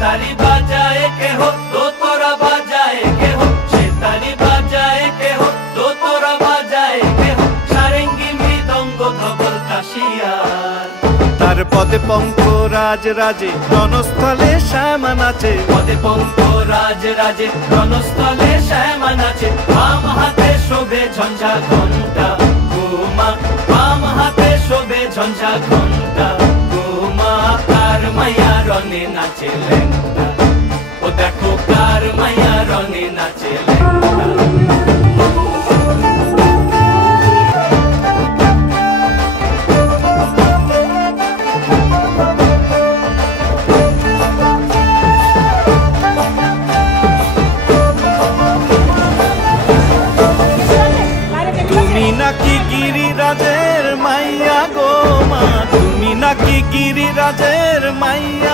তারি বাজায় কেহ দোতরা বাজায় কেহ, সে তারি বাজায় কেহ দোতরা বাজায় কেহ, সারেঙ্গি মৃদঙ্গ ধবল কাশিয়ার। তার পদে পঙ্ক রাজ রাজে রণস্থলে শ্যামা নাচে, পদে পঙ্ক রাজ রাজে রণস্থলে শ্যামা নাচে। বাম হাতে শোভে ঝঞ্ঝা ঘণ্টা গোমা, বাম হাতে শোভে ঝঞ্ঝা ঘণ্টা গোমা। কার মাইয়া রনে নাচে ল্যাংটা, ও দেখো কার মাইয়া রনে নাচে ল্যাংটা। তুমি নাকি গিরিরাজের মাইয়া গো মা, তুমি নাকি গিরিরাজের মাইয়া